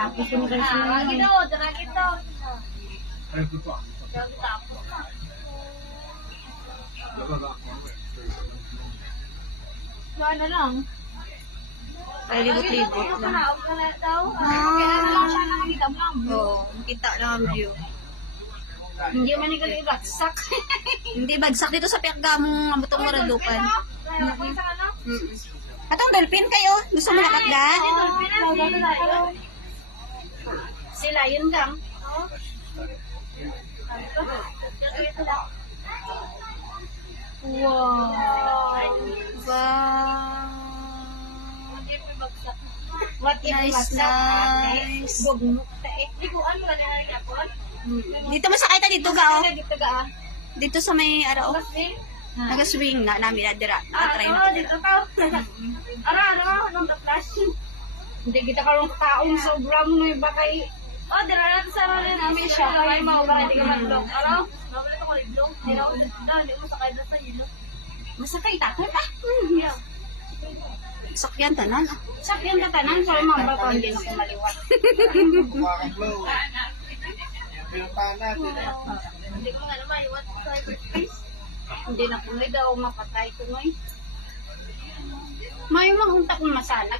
Tapos yung guys na Lagi yun. daw, lagi daw. So ano lang. Ay, libot-libot lang. Kailan lang siya nakakita lang. Oo, makita lang ang view. Hindi man ikaw ibagsak. Hindi bagsak dito sa Piakgamong Abutong Maradukan. Atong dolphin kayo? Gusto mo nakatga? Sila yun lang. Wow. Wow. What if Nice, bagsak? nice. Bugmuk ta eh. Dito masakay ta dito ga oh. Dito ga. Dito sa may araw. Naga-swing na namin na dira. Nakatry na ko dira. Anong flash? Hindi kita karong taong sobra mo may bakay. Oh, dira na sa rin namin siya. Kaya mo ba hindi ka mag-vlog? Ano? Mabalik ako mag-vlog. Hindi mo sakay na sa ilo. Masakay takot ah. Yeah. Sakyan tanan. Sakyan ka tanan so mga bato hindi na kumaliwat. Hindi ko nga naman iwan sa space. Hindi na kumali daw mapatay ko ngayon. May mga unta kong masana.